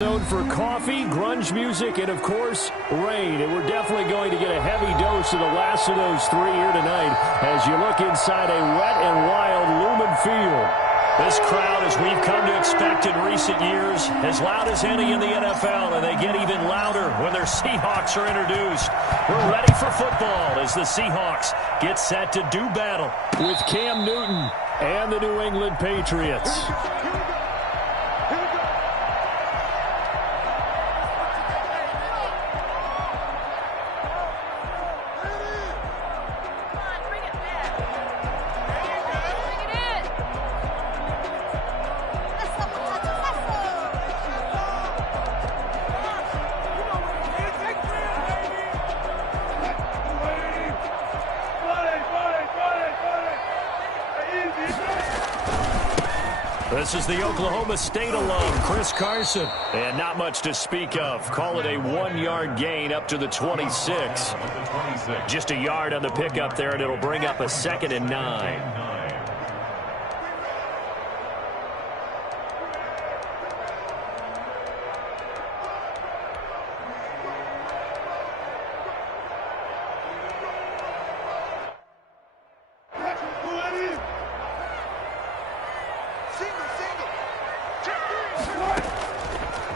Known for coffee, grunge music, and, of course, rain. And we're definitely going to get a heavy dose of the last of those three here tonight as you look inside a wet and wild Lumen Field. This crowd, as we've come to expect in recent years, as loud as any in the NFL, and they get even louder when their Seahawks are introduced. We're ready for football as the Seahawks get set to do battle with Cam Newton and the New England Patriots. This is the Oklahoma State alum, Chris Carson. And not much to speak of. Call it a 1-yard gain up to the 26. Just a yard on the pickup there, and it'll bring up a 2nd and 9.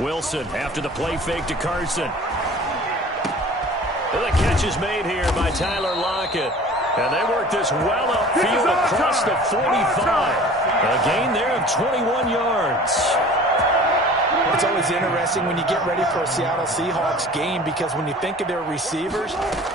Wilson after the play fake to Carson. And the catch is made here by Tyler Lockett. And they work this well upfield across the 45. A gain there of 21 yards. It's always interesting when you get ready for a Seattle Seahawks game because when you think of their receivers,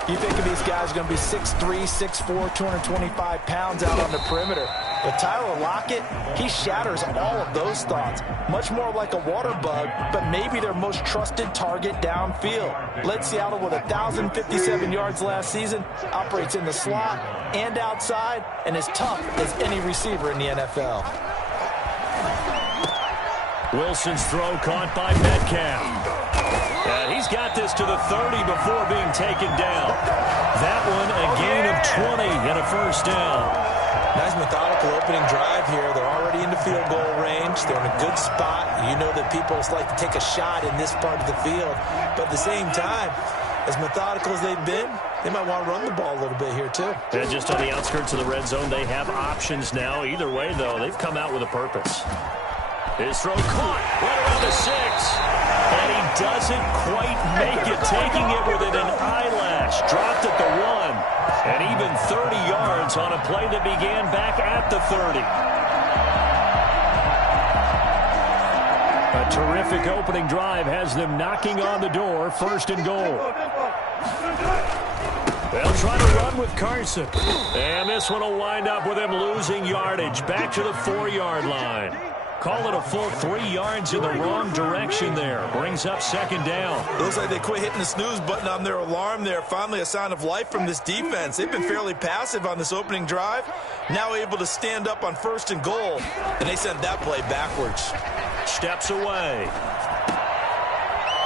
you think of these guys going to be 6'3", 6'4", 225 pounds out on the perimeter. But Tyler Lockett, he shatters all of those thoughts. Much more like a water bug, but maybe their most trusted target downfield. Led Seattle with 1,057 yards last season, operates in the slot and outside, and is tough as any receiver in the NFL. Wilson's throw caught by Metcalf. And he's got this to the 30 before being taken down. That one a gain of 20 and a first down. Nice methodical opening drive here. They're already in the field goal range. They're in a good spot. You know that people like to take a shot in this part of the field. But at the same time, as methodical as they've been, they might want to run the ball a little bit here too. And just on the outskirts of the red zone, they have options now. Either way, though, they've come out with a purpose. His throw caught right around the 6. And he doesn't quite make it, taking it within an eyelash. Dropped at the 1. And even 30 yards on a play that began back at the 30. A terrific opening drive has them knocking on the door, 1st and goal. They'll try to run with Carson. And this one will wind up with him losing yardage. Back to the 4-yard line. Call it a full 3 yards in the wrong direction there. Brings up 2nd down. Looks like they quit hitting the snooze button on their alarm there. Finally a sign of life from this defense. They've been fairly passive on this opening drive. Now able to stand up on 1st and goal. And they sent that play backwards. Steps away.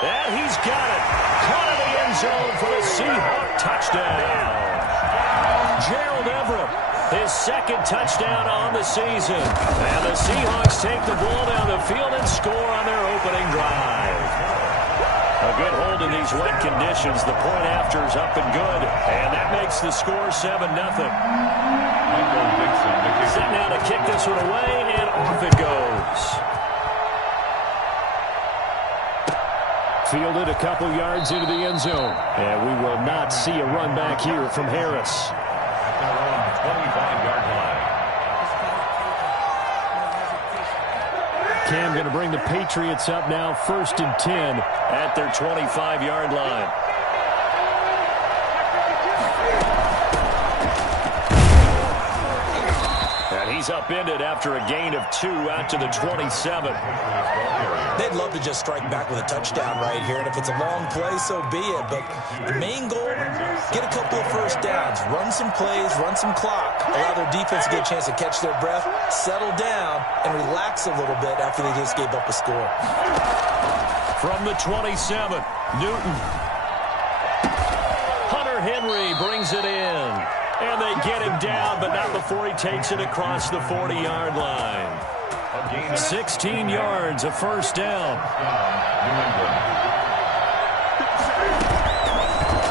And he's got it. Caught in the end zone for the Seahawks touchdown. Gerald Everett. His 2nd touchdown on the season. And the Seahawks take the ball down the field and score on their opening drive. A good hold in these wet conditions. The point after is up and good. And that makes the score 7-0. Set now to kick this one away, and off it goes. Fielded a couple yards into the end zone. And we will not see a run back here from Harris. 25-yard line. Cam going to bring the Patriots up now, 1st and 10 at their 25-yard line. And he's upended after a gain of 2 out to the 27. They'd love to just strike back with a touchdown right here, and if it's a long play, so be it. But the main goal, get a couple of first downs, run some plays, run some clock, allow their defense to get a chance to catch their breath, settle down, and relax a little bit after they just gave up a score. From the 27, Newton. Hunter Henry brings it in. And they get him down, but not before he takes it across the 40-yard line. 16 yards, a first down.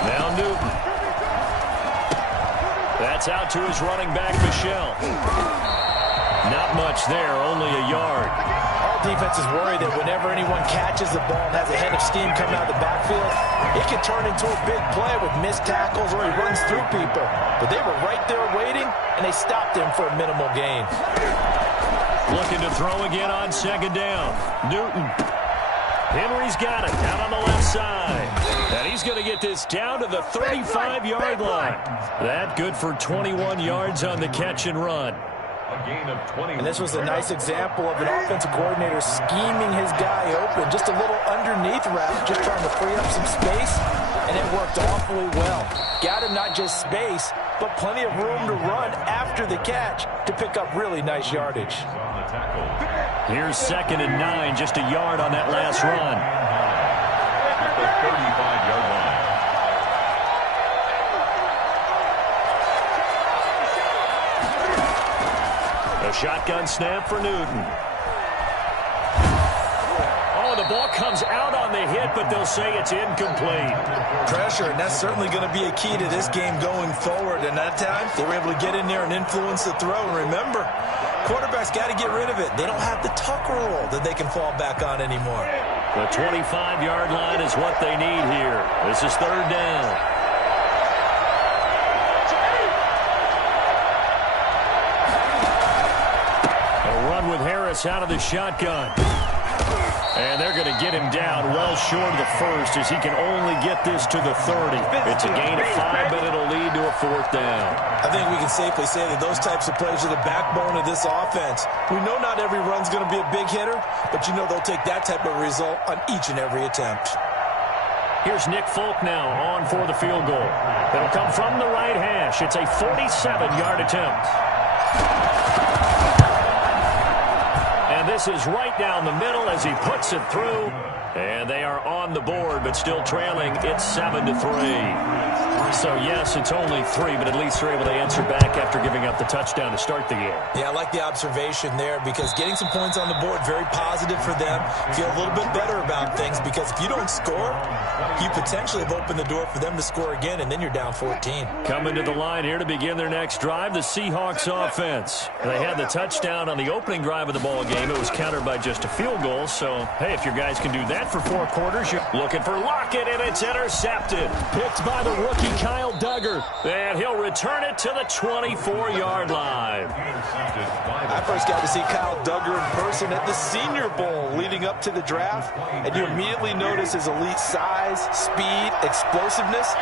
Now Newton. That's out to his running back, Michel. Not much there, only a yard. All defenses worry that whenever anyone catches the ball and has a head of steam coming out of the backfield, it can turn into a big play with missed tackles or he runs through people. But they were right there waiting, and they stopped him for a minimal gain. Looking to throw again on second down. Newton. Henry's got it out on the left side. And he's going to get this down to the 35-yard line. That good for 21 yards on the catch and run. And this was a nice example of an offensive coordinator scheming his guy open. Just a little underneath route, just trying to free up some space, and it worked awfully well. Got him not just space, but plenty of room to run after the catch to pick up really nice yardage. Here's 2nd and 9, just a yard on that last run. At the 35-yard line. A shotgun snap for Newton. Oh, the ball comes out on the hit, but they'll say it's incomplete. Pressure, and that's certainly going to be a key to this game going forward. And that time, they were able to get in there and influence the throw. And remember, quarterbacks got to get rid of it. They don't have the tuck rule that they can fall back on anymore. The 25-yard line is what they need here. This is 3rd down. With Harris out of the shotgun. And they're going to get him down well short of the first as he can only get this to the 30. It's a gain of 5, but it'll lead to a 4th down. I think we can safely say that those types of plays are the backbone of this offense. We know not every run's going to be a big hitter, but you know they'll take that type of result on each and every attempt. Here's Nick Folk now on for the field goal. It'll come from the right hash. It's a 47-yard attempt. And this is right down the middle as he puts it through. And they are on the board, but still trailing. It's 7-3. So, yes, it's only 3, but at least they're able to answer back after giving up the touchdown to start the game. Yeah, I like the observation there because getting some points on the board, very positive for them. Feel a little bit better about things because if you don't score, you potentially have opened the door for them to score again, and then you're down 14. Coming to the line here to begin their next drive, the Seahawks offense. They had the touchdown on the opening drive of the ball game. It was countered by just a field goal. So, hey, if your guys can do that for 4 quarters, you're looking for Lockett, and it's intercepted. Picked by the rookie Kyle Duggar. And he'll return it to the 24-yard line. I first got to see Kyle Duggar in person at the Senior Bowl leading up to the draft, and you immediately notice his elite size, speed, explosiveness,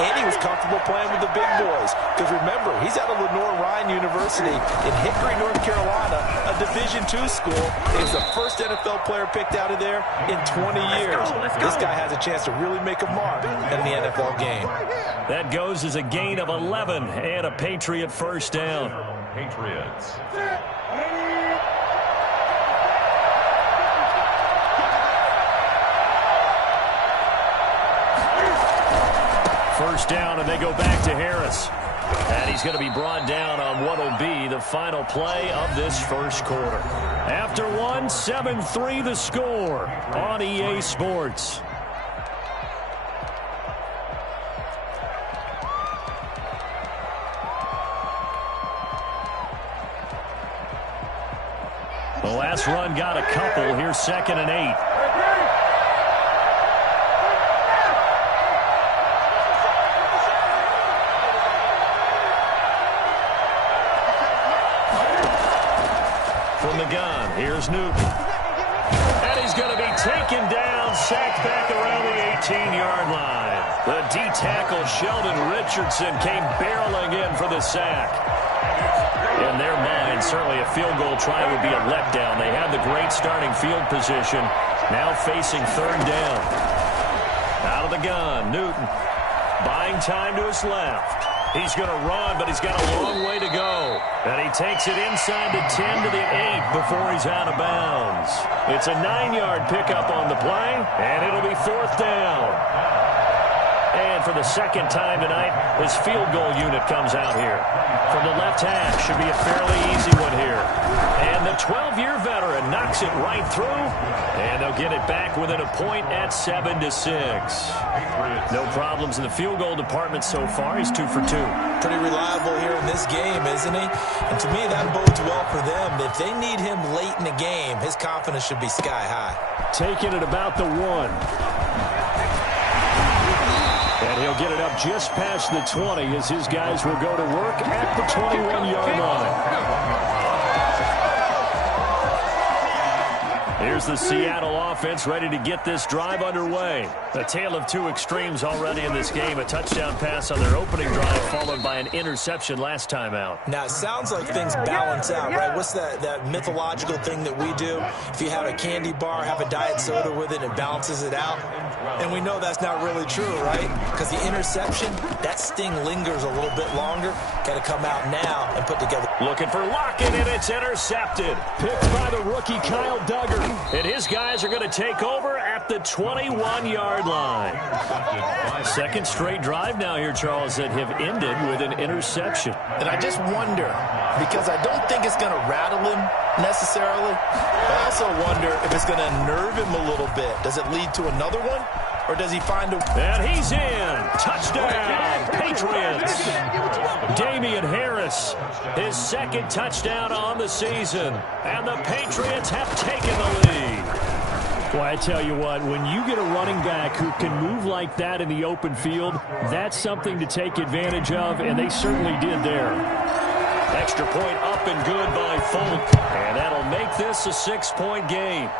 and he was comfortable playing with the big boys. Because remember, he's out of Lenoir-Rhyne University in Hickory, North Carolina, a Division II school. He's the first NFL player picked out of there in 20 years. This guy has a chance to really make a mark in the NFL game. That goes as a gain of 11 and a Patriot first down. Patriots. First down, and they go back to Harris. And he's going to be brought down on what will be the final play of this first quarter. After 1, 7-3 the score on EA Sports. The last run got a couple. Here's 2nd and 8. From the gun, here's Newton. And he's going to be taken down, sacked back around the 18-yard line. The D-tackle, Sheldon Richardson, came barreling in for the sack. In their mind, certainly a field goal try would be a letdown. They had the great starting field position, now facing 3rd down. Out of the gun, Newton buying time to his left. He's going to run, but he's got a long way to go. And he takes it inside the 10 to the 8 before he's out of bounds. It's a 9-yard pickup on the play, and it'll be 4th down. And for the second time tonight, his field goal unit comes out here. From the left half, should be a fairly easy one here. And the 12-year veteran knocks it right through. And they'll get it back within a point at 7-6. No problems in the field goal department so far. He's 2 for 2. Pretty reliable here in this game, isn't he? And to me, that bodes well for them. If they need him late in the game, his confidence should be sky high. Taking it about the 1. And he'll get it up just past the 20 as his guys will go to work at the 21-yard line. Here's the Seattle offense ready to get this drive underway. A tale of two extremes already in this game. A touchdown pass on their opening drive followed by an interception last time out. Now, it sounds like things balance out, right? What's that mythological thing that we do? If you have a candy bar, have a diet soda with it, it balances it out. And we know that's not really true, right? Because the interception, that sting lingers a little bit longer. Got to come out now and put together. Looking for Lockett, and it's intercepted. Picked by the rookie Kyle Duggar. And his guys are going to take over at the 21-yard line. Second straight drive now here, Charles, that have ended with an interception. And I just wonder, because I don't think it's going to rattle him necessarily. I also wonder if it's going to unnerve him a little bit. Does it lead to another one? Or does he find a... And he's in. Touchdown, Patriots. Damian Harris, his second touchdown on the season. And the Patriots have taken the lead. Well, I tell you what, when you get a running back who can move like that in the open field, that's something to take advantage of, and they certainly did there. Extra point up and good by Folk. And that'll make this a 6-point game.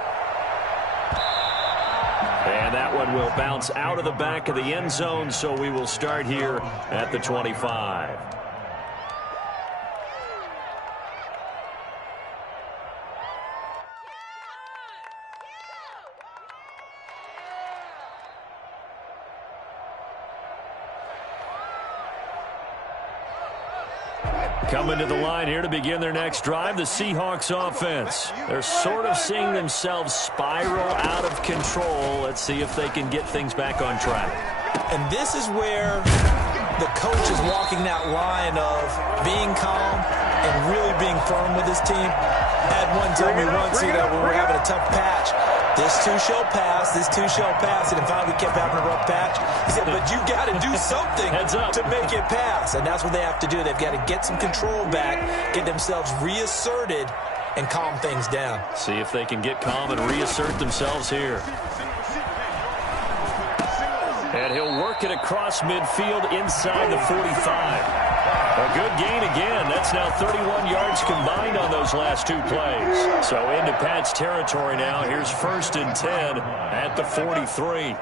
And that one will bounce out of the back of the end zone, so we will start here at the 25. Coming to the line here to begin their next drive, the Seahawks offense. They're sort of seeing themselves spiral out of control. Let's see if they can get things back on track. And this is where the coach is walking that line of being calm and really being firm with his team. Had one tell me once, when we're having a tough patch, this too shall pass, this too shall pass, and finally we kept having a rough patch. He said, but you got to do something to make it pass, and that's what they have to do. They've got to get some control back, get themselves reasserted, and calm things down. See if they can get calm and reassert themselves here. And he'll work it across midfield inside the 45. A good gain again. That's now 31 yards combined on those last two plays. So into Pat's territory now. Here's 1st and 10 at the 43.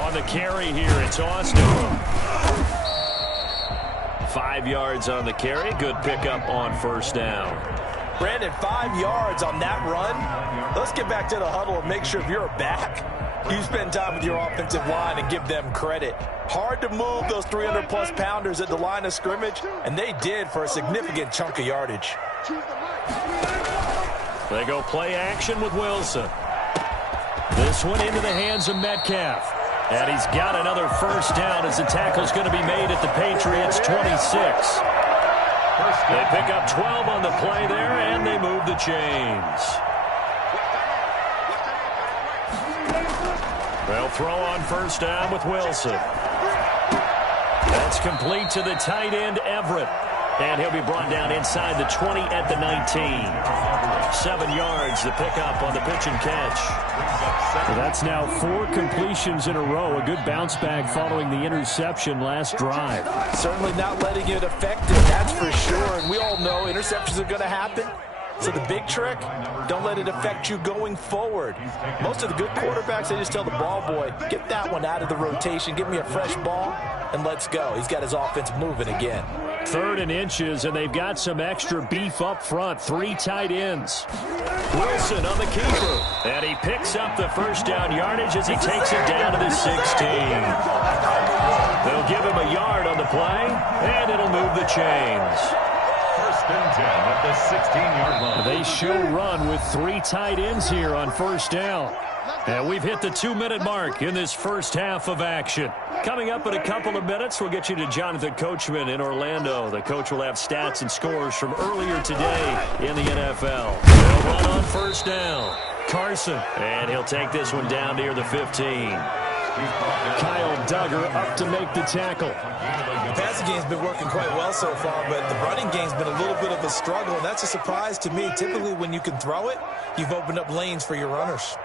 On the carry here, it's Austin. 5 yards on the carry. Good pickup on 1st down. Brandon, 5 yards on that run. Let's get back to the huddle and make sure if you're a back, you spend time with your offensive line and give them credit. Hard to move those 300-plus pounders at the line of scrimmage, and they did for a significant chunk of yardage. They go play action with Wilson. This one into the hands of Metcalf. And he's got another 1st down as the tackle's going to be made at the Patriots' 26. They pick up 12 on the play there, and they move the chains. They'll throw on 1st down with Wilson. That's complete to the tight end, Everett. And he'll be brought down inside the 20 at the 19. 7 yards, the pickup on the pitch and catch. Well, that's now 4 completions in a row. A good bounce back following the interception last drive. Certainly not letting it affect him, that's for sure. And we all know interceptions are going to happen. So the big trick, don't let it affect you going forward. Most of the good quarterbacks, they just tell the ball boy, get that one out of the rotation, give me a fresh ball, and let's go. He's got his offense moving again. 3rd and inches, and they've got some extra beef up front. 3 tight ends. Wilson on the keeper. And he picks up the 1st down yardage as he takes it down to the 16. They'll give him a yard on the play, and it'll move the chains. 1st and 10 at the 16-yard line. They show run with 3 tight ends here on 1st down. And we've hit the 2-minute mark in this first half of action. Coming up in a couple of minutes, we'll get you to Jonathan Coachman in Orlando. The coach will have stats and scores from earlier today in the NFL. They'll run on first down. Carson, and he'll take this one down near the 15. Kyle Duggar up to make the tackle. The passing game's been working quite well so far, but the running game's been a little bit of a struggle, and that's a surprise to me. Typically, when you can throw it, you've opened up lanes for your runners.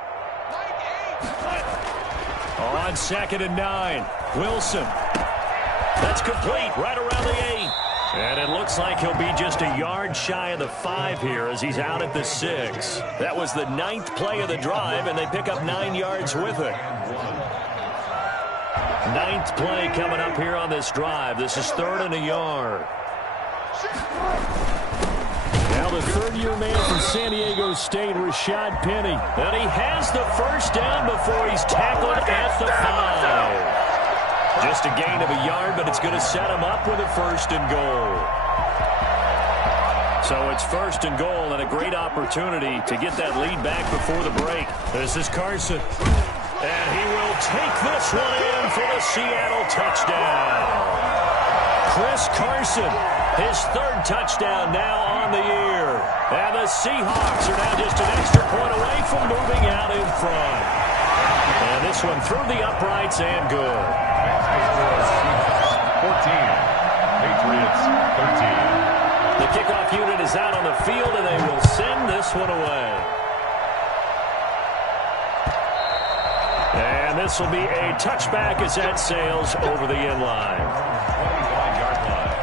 On 2nd and 9, Wilson. That's complete right around the 8. And it looks like he'll be just a yard shy of the 5 here as he's out at the 6. That was the 9th play of the drive, and they pick up 9 yards with it. 9th play coming up here on this drive. This is 3rd and a yard. Now the third-year man from San Diego State, Rashad Penny. And he has the first down before he's tackled at the 5. Just a gain of a yard, but it's going to set him up with a 1st and goal. So it's 1st and goal and a great opportunity to get that lead back before the break. This is Carson. And he will take this one in for the Seattle touchdown. Chris Carson, his 3rd touchdown now on the year. And the Seahawks are now just an extra point away from moving out in front. And this one through the uprights and good. 14. Patriots 13. The kickoff unit is out on the field, and they will send this one away. And this will be a touchback as that sails over the end line. 25-yard line.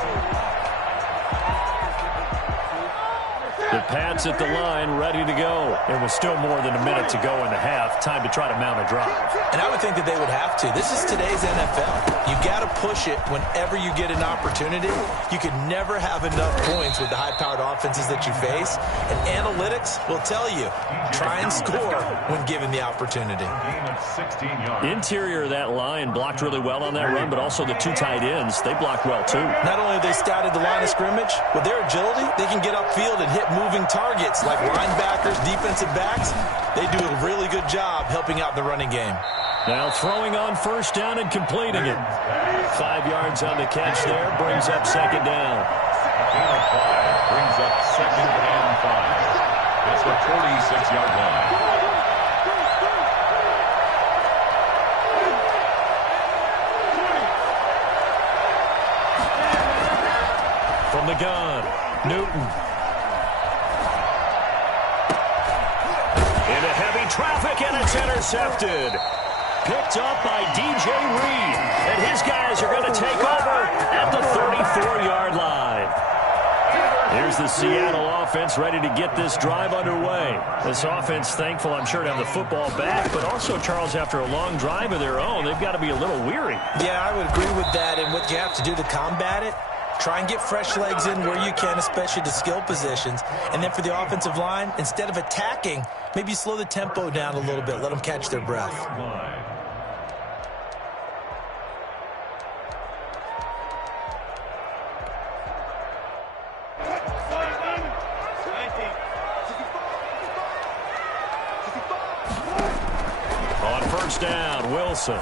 The Pats at the line, ready to go. There was still more than a minute to go in the half. Time to try to mount a drive. And I would think that they would have to. This is today's NFL. You got to push it whenever you get an opportunity. You can never have enough points with the high-powered offenses that you face. And analytics will tell you, try and score when given the opportunity. Gain of 16 yards. Interior of that line blocked really well on that run, but also the 2 tight ends, they blocked well too. Not only have they scouted the line of scrimmage, with their agility, they can get upfield and hit moving targets like linebackers, defensive backs. They do a really good job helping out the running game. Now throwing on first down and completing it. 5 yards on the catch there, brings up 2nd down. Gain of 5 brings up 2nd and 5. That's the 46-yard line. From the gun, Newton. Into heavy traffic, and it's intercepted. Picked up by DJ Reed. And his guys are going to take over at the 34-yard line. Here's the Seattle offense ready to get this drive underway. This offense thankful, I'm sure, to have the football back, but also, Charles, after a long drive of their own, they've got to be a little weary. Yeah, I would agree with that. And what you have to do to combat it, try and get fresh legs in where you can, especially to skill positions. And then for the offensive line, instead of attacking, maybe slow the tempo down a little bit. Let them catch their breath. On first down, Wilson.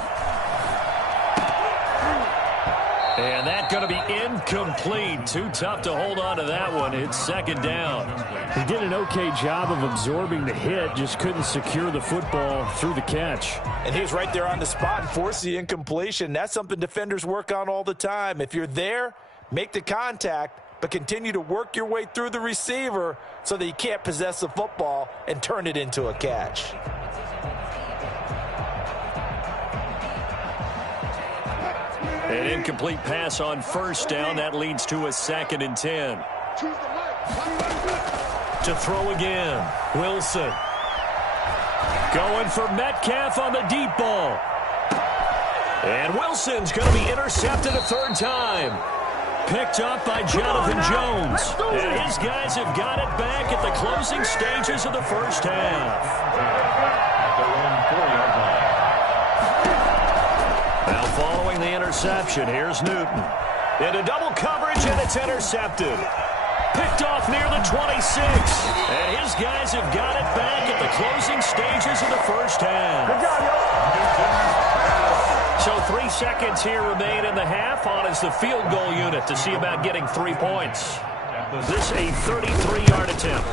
And that's going to be incomplete. Too tough to hold on to that one. It's 2nd down. He did an okay job of absorbing the hit, just couldn't secure the football through the catch. And he was right there on the spot and forced the incompletion. That's something defenders work on all the time. If you're there, make the contact, but continue to work your way through the receiver so that you can't possess the football and turn it into a catch. An incomplete pass on first down. That leads to a 2nd and 10. To throw again, Wilson. Going for Metcalf on the deep ball. And Wilson's going to be intercepted a 3rd time. Picked up by Jonathan Jones. And his guys have got it back at the closing stages of the first half. At their own 4-yard line. Now following the interception, here's Newton. Into double coverage, and it's intercepted. Picked off near the 26. And his guys have got it back at the closing stages of the first half. seconds here remain in the half. On is the field goal unit to see about getting 3 points. This a 33-yard attempt.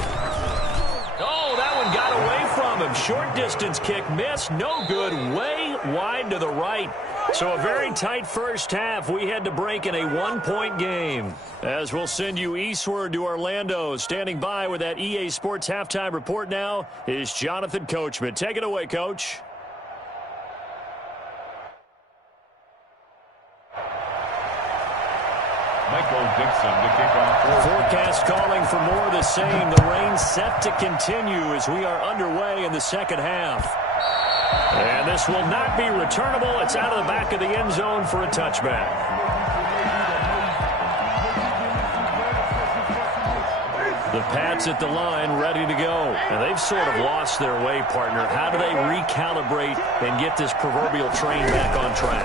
Oh, that one got away from him. Short distance kick missed. No good. Way wide to the right. So a very tight first half. We had to break in a 1-point game. As we'll send you eastward to Orlando. Standing by with that EA Sports halftime report now is Jonathan Coachman. Take it away, Coach. Michael Dixon to kick off. Forecast calling for more of the same. The rain set to continue as we are underway in the second half. And this will not be returnable. It's out of the back of the end zone for a touchback. The Pats at the line ready to go. And they've sort of lost their way, partner. How do they recalibrate and get this proverbial train back on track?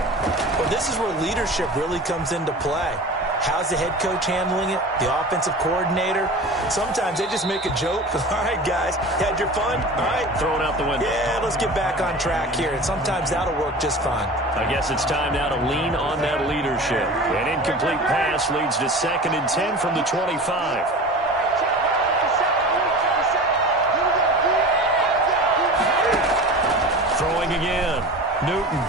Well, this is where leadership really comes into play. How's the head coach handling it? The offensive coordinator? Sometimes they just make a joke. All right, guys, had your fun? All right. Throw it out the window. Yeah, let's get back on track here. And sometimes that'll work just fine. I guess it's time now to lean on that leadership. An incomplete pass leads to 2nd and 10 from the 25. Throwing again. Newton.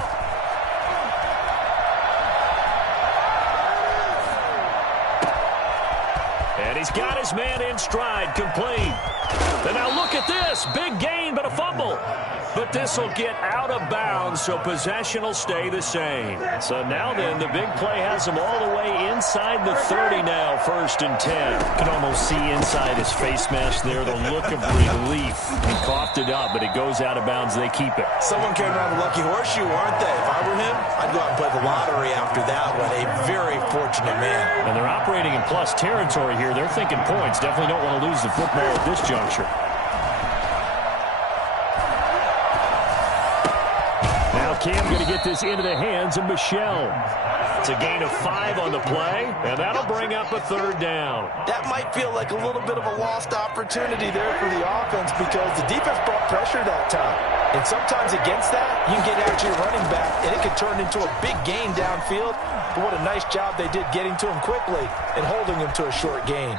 And he's got his man in stride, complete. And now look at this. Big gain, but a fumble. But this will get out of bounds, so possession will stay the same. So now then, the big play has him all the way inside the 30 now, 1st and 10. You can almost see inside his face mask there the look of relief. He coughed it up, but it goes out of bounds. They keep it. Someone came around the lucky horseshoe, aren't they? If I were him, I'd go out and play the lottery after that one. A very fortunate man. And they're operating in plus territory here. They're thinking points. Definitely don't want to lose the football at this juncture. Cam going to get this into the hands of Michelle. It's a gain of 5 on the play, and that'll bring up a 3rd down. That might feel like a little bit of a lost opportunity there for the offense because the defense brought pressure that time. And sometimes against that, you can get after your running back, and it can turn into a big gain downfield. But what a nice job they did getting to him quickly and holding him to a short gain.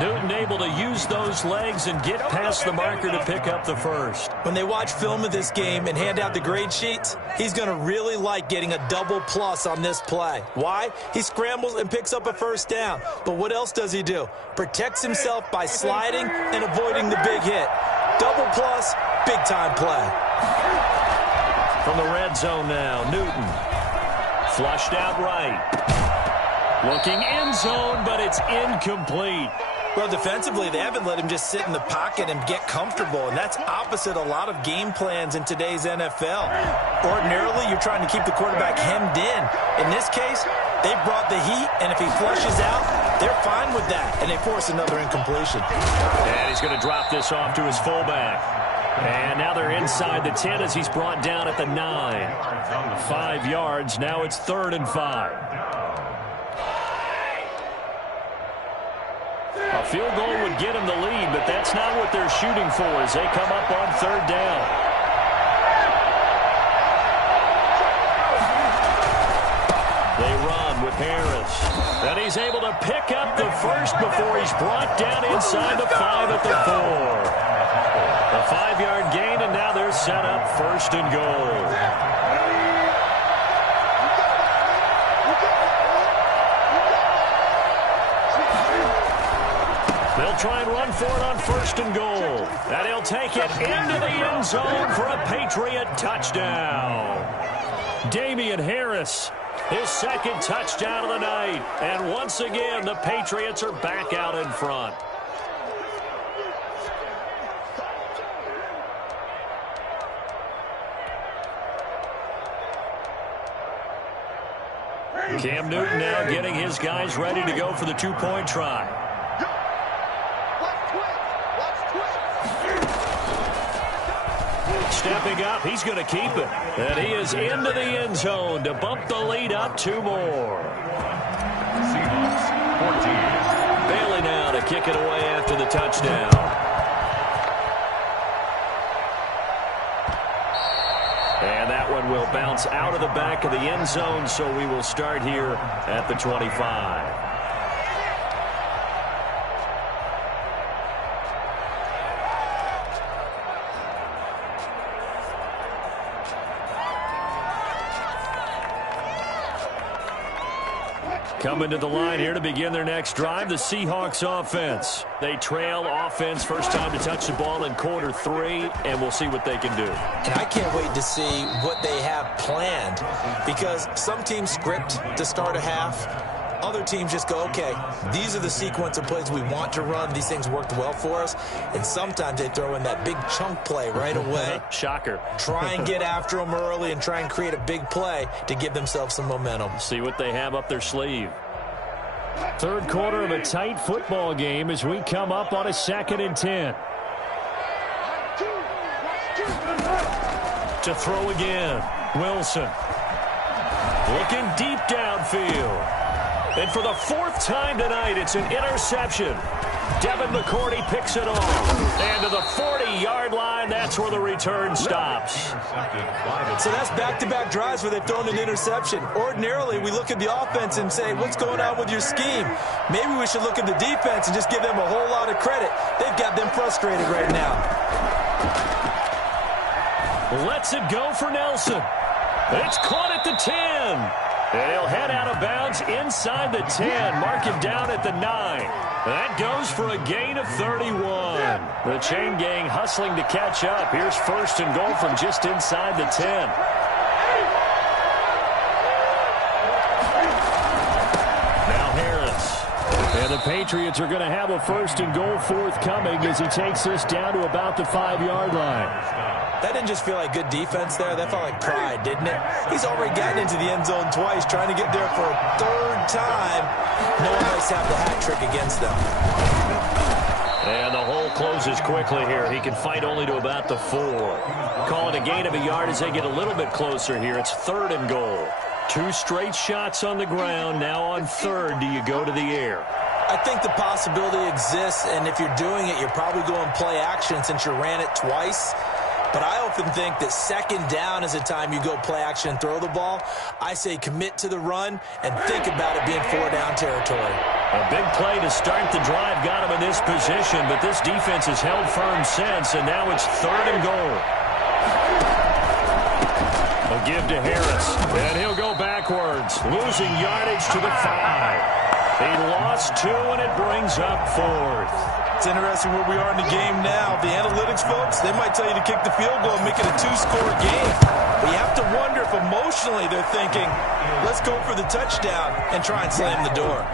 Newton able to use those legs and get past the marker to pick up the 1st. When they watch film of this game and hand out the grade sheets, he's going to really like getting a double plus on this play. Why? He scrambles and picks up a 1st down. But what else does he do? Protects himself by sliding and avoiding the big hit. Double plus, big-time play. From the red zone now, Newton. Flushed out right. Looking end zone, but it's incomplete. Well, defensively, they haven't let him just sit in the pocket and get comfortable, and that's opposite a lot of game plans in today's NFL. Ordinarily, you're trying to keep the quarterback hemmed in. In this case, they brought the heat, and if he flushes out, they're fine with that, and they force another incompletion. And he's going to drop this off to his fullback. And now they're inside the 10 as he's brought down at the 9. 5 yards, now it's 3rd and 5. A field goal would get him the lead, but that's not what they're shooting for as they come up on 3rd down. They run with Harris. And he's able to pick up the 1st before he's brought down inside the 5 at the 4. A 5-yard gain, and now they're set up 1st and goal. They'll try and run for it on 1st and goal. And he'll take it into the end zone for a Patriot touchdown. Damian Harris, his 2nd touchdown of the night. And once again, the Patriots are back out in front. Cam Newton now getting his guys ready to go for the 2-point try. Stepping up, he's going to keep it. And he is into the end zone to bump the lead up 2 more. Seahawks, 14. Bailey now to kick it away after the touchdown. And that one will bounce out of the back of the end zone, so we will start here at the 25. Coming to the line here to begin their next drive, the Seahawks offense. They trail offense, first time to touch the ball in quarter 3, and we'll see what they can do. And I can't wait to see what they have planned, because some teams script to start a half. Other teams just go, okay, these are the sequence of plays we want to run. These things worked well for us. And sometimes they throw in that big chunk play right away. Shocker. Try and get after them early and try and create a big play to give themselves some momentum. See what they have up their sleeve. Third quarter of a tight football game as we come up on a 2nd and 10. To throw again, Wilson. Looking deep downfield. And for the 4th time tonight, it's an interception. Devin McCourty picks it off. And to the 40-yard line, that's where the return stops. So that's back-to-back drives where they've thrown an interception. Ordinarily, we look at the offense and say, what's going on with your scheme? Maybe we should look at the defense and just give them a whole lot of credit. They've got them frustrated right now. Lets it go for Nelson. It's caught at the 10. And he'll head out of bounds inside the 10. Mark him down at the 9. That goes for a gain of 31. The chain gang hustling to catch up. Here's 1st and goal from just inside the 10. Now Harris. And the Patriots are going to have a 1st and goal forthcoming as he takes this down to about the 5-yard line. That didn't just feel like good defense there. That felt like pride, didn't it? He's already gotten into the end zone twice, trying to get there for a 3rd time. No one likes to have the hat trick against them. And the hole closes quickly here. He can fight only to about the 4. Call it a gain of a yard as they get a little bit closer here. It's 3rd and goal. 2 straight shots on the ground. Now on 3rd, do you go to the air? I think the possibility exists, and if you're doing it, you're probably going play action since you ran it twice. But I often think that 2nd down is a time you go play action and throw the ball. I say commit to the run and think about it being 4-down territory. A big play to start the drive got him in this position, but this defense has held firm since, and now it's 3rd and goal. A give to Harris, and he'll go backwards, losing yardage to the 5. He lost 2, and it brings up 4th. It's interesting where we are in the game now. The analytics folks, they might tell you to kick the field goal and make it a 2-score game. But you have to wonder if emotionally they're thinking, let's go for the touchdown and try and slam the door.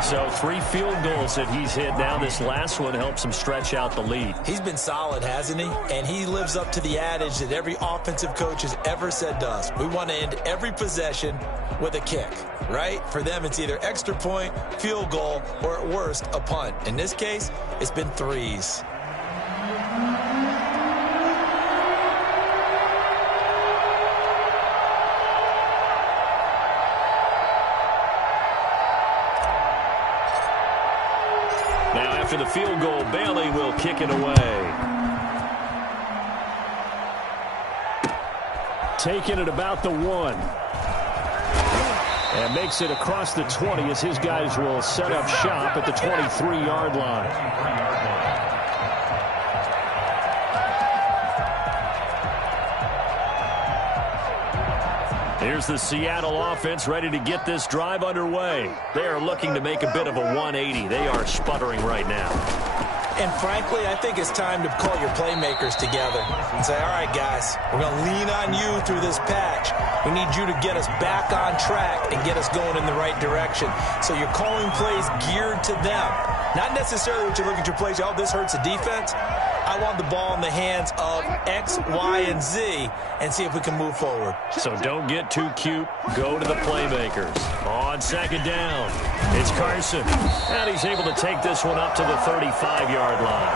So 3 field goals that he's hit now. This last one helps him stretch out the lead. He's been solid, hasn't he? And he lives up to the adage that every offensive coach has ever said to us. We want to end every possession with a kick, right? For them, it's either extra point, field goal, or at worst, a punt. In this case, it's been 3s. Now, after the field goal, Bailey will kick it away. Taking it about the 1. And makes it across the 20 as his guys will set up shop at the 23-yard line. Here's the Seattle offense ready to get this drive underway. They are looking to make a bit of a 180. They are sputtering right now. And frankly, I think it's time to call your playmakers together and say, all right, guys, we're going to lean on you through this patch. We need you to get us back on track and get us going in the right direction. So you're calling plays geared to them. Not necessarily what you look at your plays, oh, this hurts the defense. I want the ball in the hands of X, Y, and Z and see if we can move forward. So don't get too cute. Go to the playmakers. On 2nd down, it's Carson. And he's able to take this one up to the 35-yard line.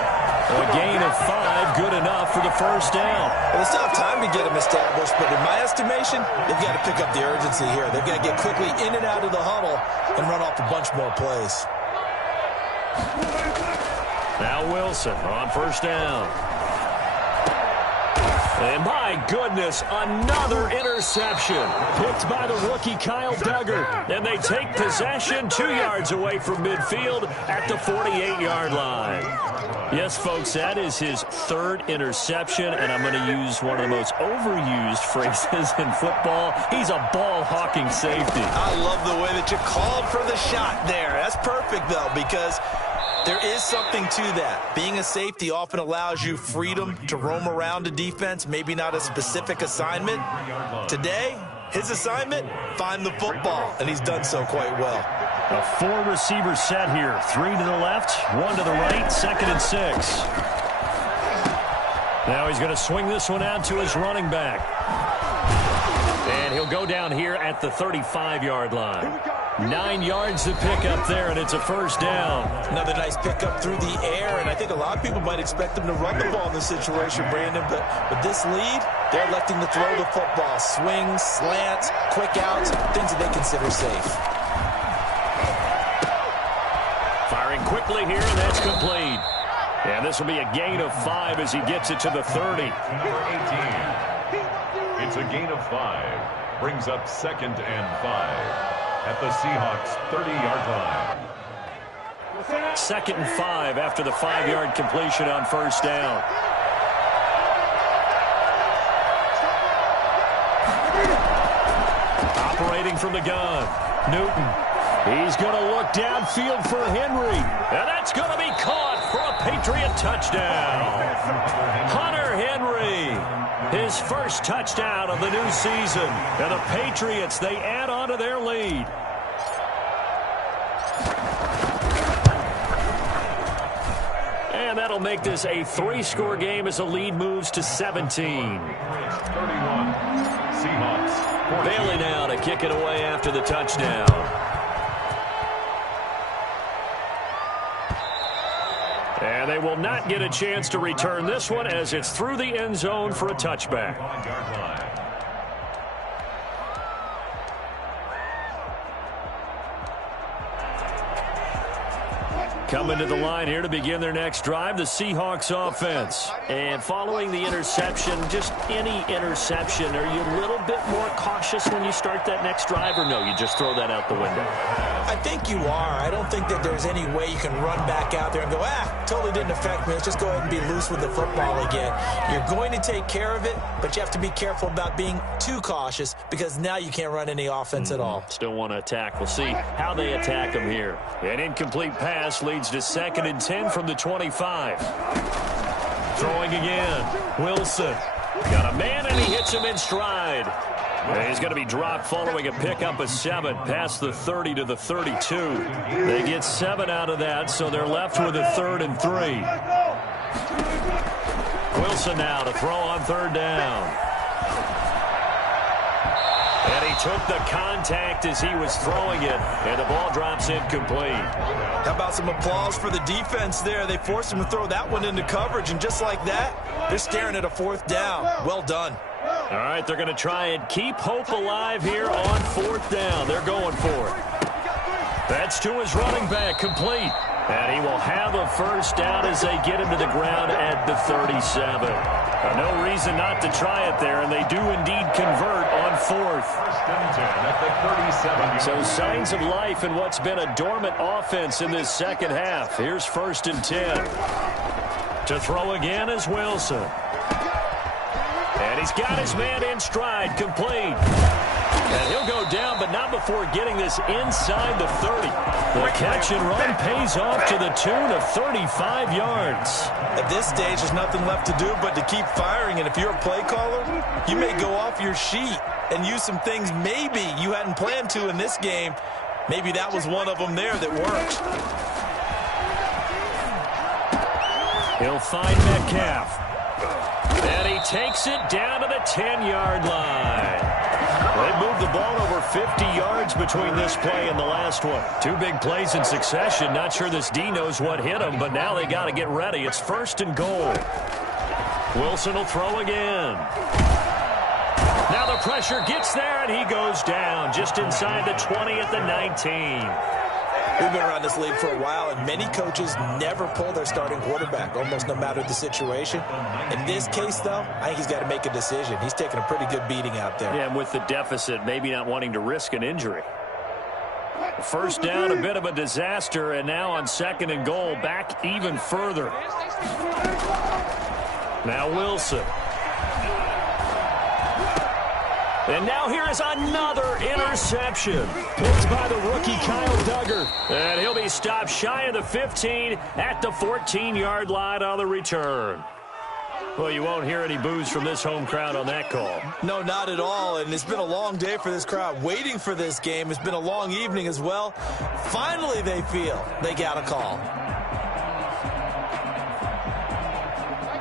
A gain of 5, good enough for the 1st down. Well, they still have time to get them established, but in my estimation, they've got to pick up the urgency here. They've got to get quickly in and out of the huddle and run off a bunch more plays. Now Wilson on 1st down. And my goodness, another interception. Picked by the rookie Kyle Duggar. And they take possession 2 yards away from midfield at the 48-yard line. Yes, folks, that is his third interception, and I'm going to use one of the most overused phrases in football. He's a ball-hawking safety. I love the way that you called for the shot there. That's perfect, though, because there is something to that. Being a safety often allows you freedom to roam around a defense, maybe not a specific assignment. Today, his assignment, find the football, and he's done so quite well. A 4-receiver set here. 3 to the left, 1 to the right, 2nd and 6. Now he's going to swing this one out to his running back. And he'll go down here at the 35-yard line. 9 yards to pick up there, and it's a first down. Another nice pickup through the air, and I think a lot of people might expect them to run the ball in this situation, Brandon, but with this lead, they're electing to throw the football. Swings, slants, quick outs, things that they consider safe. Firing quickly here, and that's complete. And this will be a gain of 5 as he gets it to the 30. Number 18. It's a gain of 5. Brings up 2nd and 5 at the Seahawks' 30-yard line. 2nd and 5 after the 5-yard completion on first down. Operating from the gun, Newton. He's going to look downfield for Henry. And that's going to be caught for a Patriot touchdown. Hunter Henry, his first touchdown of the new season. And the Patriots, they add on to their lead. And that'll make this a 3-score game as the lead moves to 17. 31. Seahawks. 14. Bailey now to kick it away after the touchdown. And they will not get a chance to return this one as it's through the end zone for a touchback. Coming to the line here to begin their next drive, the Seahawks offense. And following the interception, just any interception, are you a little bit more cautious when you start that next drive, or no, you just throw that out the window? I think you are. I don't think that there's any way you can run back out there and go, totally didn't affect me. Let's just go ahead and be loose with the football again. You're going to take care of it, but you have to be careful about being too cautious because now you can't run any offense at all. Still want to attack. We'll see how they attack them here. An incomplete pass leads to 2nd and 10 from the 25. Throwing again. Wilson. Got a man, and he hits him in stride. And he's going to be dropped following a pickup of 7 past the 30 to the 32. They get 7 out of that, so they're left with a 3rd and 3. Wilson now to throw on 3rd down. And he took the contact as he was throwing it, and the ball drops incomplete. How about some applause for the defense there? They forced him to throw that one into coverage, and just like that, they're staring at a 4th down. Well done. All right, they're going to try and keep hope alive here on 4th down. They're going for it. That's to his running back, complete. And he will have a first down as they get him to the ground at the 37. No reason not to try it there, and they do indeed convert on 4th. First and 10 at the 37. So signs of life in what's been a dormant offense in this second half. Here's 1st and 10. To throw again is Wilson. And he's got his man in stride, complete. And he'll go down, but not before getting this inside the 30. The catch and run pays off to the tune of 35 yards. At this stage, there's nothing left to do but to keep firing. And if you're a play caller, you may go off your sheet and use some things maybe you hadn't planned to in this game. Maybe that was one of them there that worked. He'll find Metcalf. And he takes it down to the 10-yard line. They moved the ball over 50 yards between this play and the last one. 2 big plays in succession. Not sure this D knows what hit him, but now they got to get ready. It's 1st and goal. Wilson will throw again. Now the pressure gets there, and he goes down just inside the 20 at the 19. We've been around this league for a while, and many coaches never pull their starting quarterback, almost no matter the situation. In this case, though, I think he's got to make a decision. He's taking a pretty good beating out there. Yeah, and with the deficit, maybe not wanting to risk an injury. First down, a bit of a disaster, and now on 2nd and goal, back even further. Now Wilson. And now here is another interception. Picked by the rookie Kyle Duggar. And he'll be stopped shy of the 15 at the 14-yard line on the return. Well, you won't hear any boos from this home crowd on that call. No, not at all, and it's been a long day for this crowd waiting for this game. It's been a long evening as well. Finally, they feel they got a call.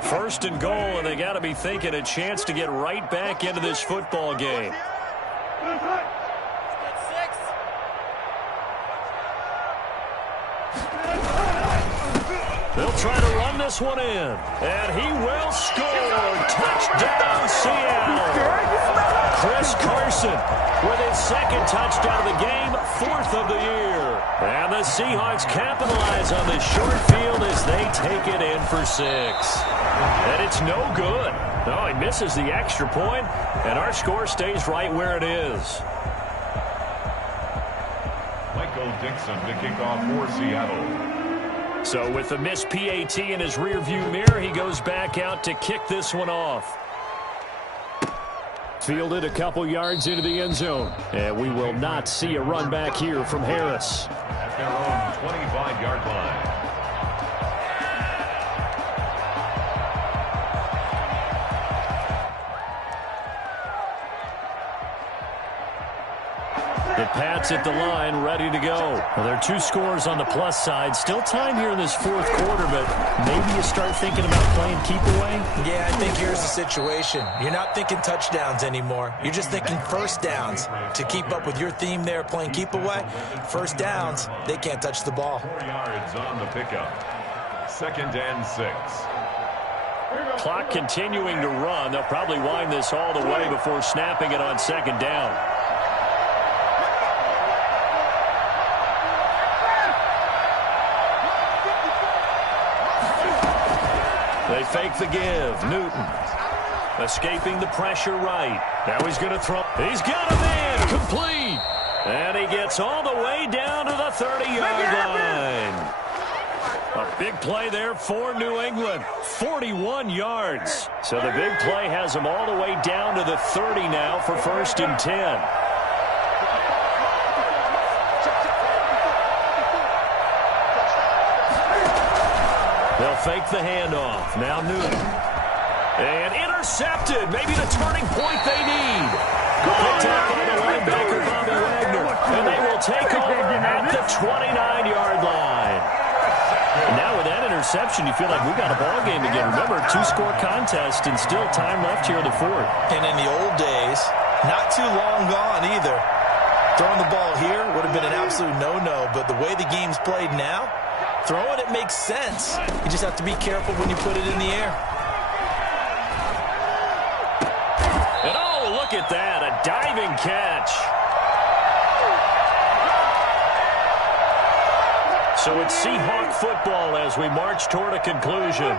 1st and goal, and they got to be thinking a chance to get right back into this football game. They'll try to run this one in, and he will score. Touchdown, Seattle. Chris Carson with his 2nd touchdown of the game, 4th of the year. And the Seahawks capitalize on this short field as they take it in for 6. And it's no good. No, he misses the extra point, and our score stays right where it is. Michael Dixon to kick off for Seattle. So with the missed PAT in his rearview mirror, he goes back out to kick this one off. Fielded a couple yards into the end zone. And we will not see a run back here from Harris. At their own 25-yard line. The Pats at the line, ready to go. Well, there are 2 scores on the plus side. Still time here in this 4th quarter, but maybe you start thinking about playing keep away? Yeah, I think here's the situation. You're not thinking touchdowns anymore. You're just thinking first downs. To keep up with your theme there, playing keep away, first downs, they can't touch the ball. 4 yards on the pickup. 2nd and 6. Clock continuing to run. They'll probably wind this all the way before snapping it on 2nd down. They fake the give. Newton escaping the pressure right. Now he's going to throw. He's got him in. Complete. And he gets all the way down to the 30-yard line. A big play there for New England. 41 yards. So the big play has him all the way down to the 30 now for 1st and 10. They'll fake the handoff. Now Newton. And intercepted. Maybe the turning point they need. Picked up by the linebacker, Bobby Wagner. And they will take over at the 29-yard line. Now with that interception, you feel like we've got a ball game again. Remember, 2-score contest and still time left here in the 4th. And in the old days, not too long gone either. Throwing the ball here would have been an absolute no-no, but the way the game's played now, throwing it makes sense. You just have to be careful when you put it in the air. And oh, look at that, a diving catch. So it's Seahawk football as we march toward a conclusion.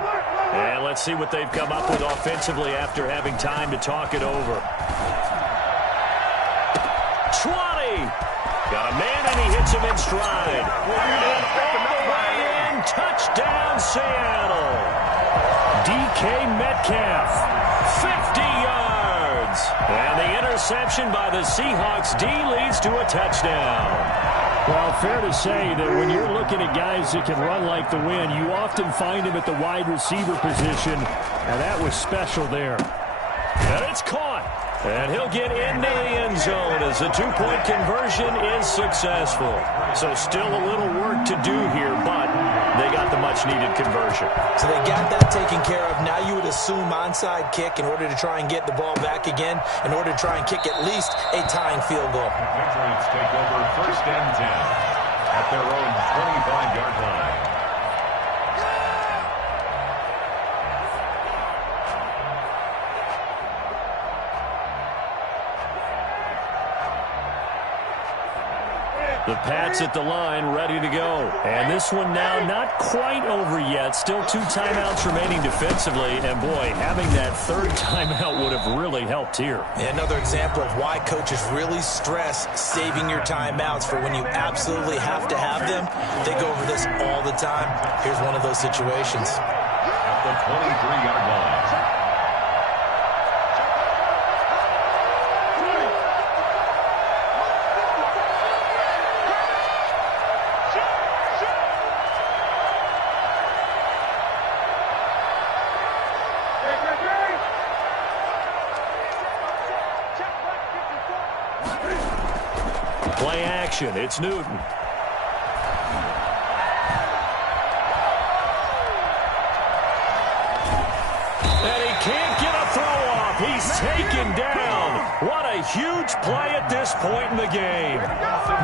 And let's see what they've come up with offensively after having time to talk it over. 20. Got a man, and he hits him in stride. And all the way in, touchdown, Seattle. DK Metcalf, 50 yards. And the interception by the Seahawks D leads to a touchdown. Well, fair to say that when you're looking at guys that can run like the wind, you often find him at the wide receiver position, and that was special there. And it's caught. And he'll get into the end zone as the 2-point conversion is successful. So still a little work to do here, but they got the much-needed conversion. So they got that taken care of. Now you would assume onside kick in order to try and get the ball back again, in order to try and kick at least a tying field goal. The Patriots take over 1st and 10 at their own 25-yard line. The Pats at the line, ready to go. And this one now not quite over yet. Still 2 timeouts remaining defensively. And, boy, having that 3rd timeout would have really helped here. And another example of why coaches really stress saving your timeouts for when you absolutely have to have them. They go over this all the time. Here's one of those situations. At the 23-yard line. Play action. It's Newton. And he can't get a throw off. He's taken down. What a huge play at this point in the game.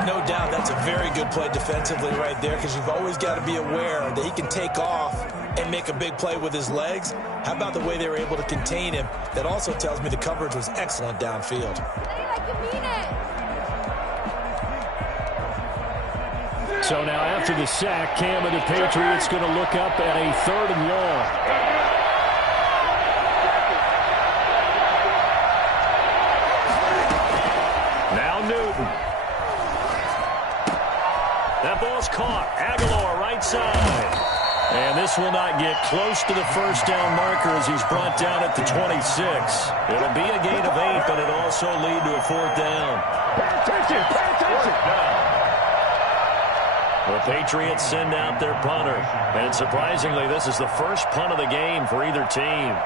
No doubt that's a very good play defensively right there, because you've always got to be aware that he can take off and make a big play with his legs. How about the way they were able to contain him? That also tells me the coverage was excellent downfield. So now after the sack, Cam and the Patriots going to look up at a 3rd and long. Now Newton. That ball's caught. Aguilar right side. And this will not get close to the 1st down marker as he's brought down at the 26. It'll be a gain of 8, but it'll also lead to a 4th down. Pay attention! Pay attention! The Patriots send out their punter. And surprisingly, this is the first punt of the game for either team.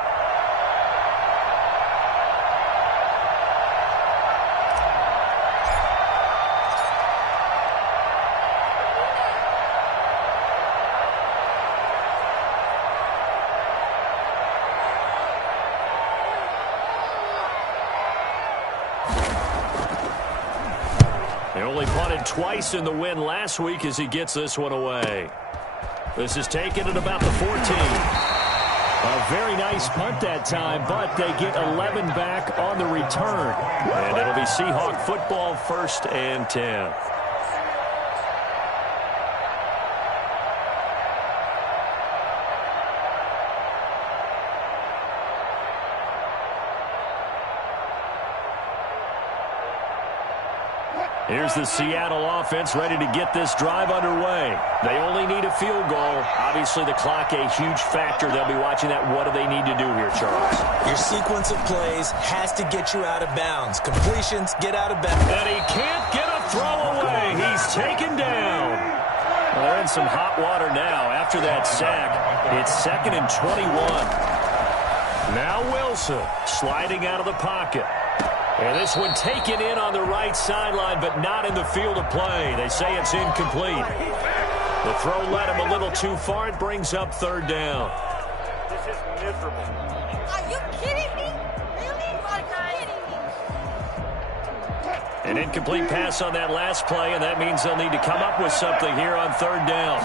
They only punted twice in the win last week as he gets this one away. This is taken at about the 14. A very nice punt that time, but they get 11 back on the return. And it'll be Seahawk football, 1st and 10. Here's the Seattle offense ready to get this drive underway. They only need a field goal. Obviously, the clock a huge factor. They'll be watching that. What do they need to do here, Charles? Your sequence of plays has to get you out of bounds. Completions, get out of bounds. And he can't get a throw away. He's taken down. Well, they're in some hot water now. After that sack, it's 2nd and 21. Now Wilson sliding out of the pocket. And this one taken in on the right sideline, but not in the field of play. They say it's incomplete. The throw led him a little too far. It brings up 3rd down. This is miserable. Are you kidding me? Really? Are you kidding me? An incomplete pass on that last play, and that means they'll need to come up with something here on 3rd down.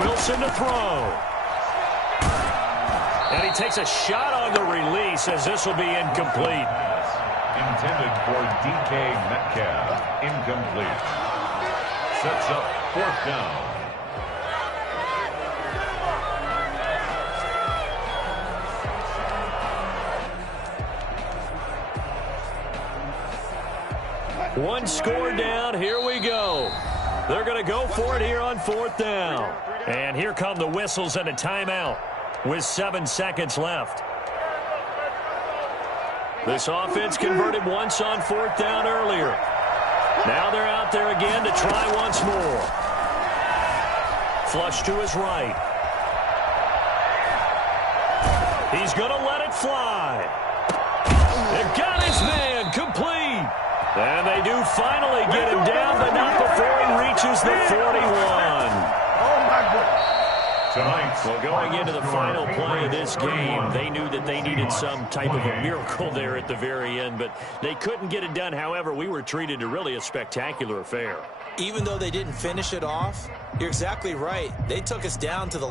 Wilson to throw. And he takes a shot on the release as this will be incomplete. Intended for DK Metcalf. Incomplete. Sets up 4th down. One score down. Here we go. They're going to go for it here on 4th down. And here come the whistles and a timeout with 7 seconds left. This offense converted once on 4th down earlier. Now they're out there again to try once more. Flush to his right. He's going to let it fly. They've got his man complete. And they do finally get him down, but not before he reaches the 41. Oh, my goodness. Well, going into the final play of this game, they knew that they needed some type of a miracle there at the very end, but they couldn't get it done. However, we were treated to really a spectacular affair. Even though they didn't finish it off, you're exactly right. They took us down to the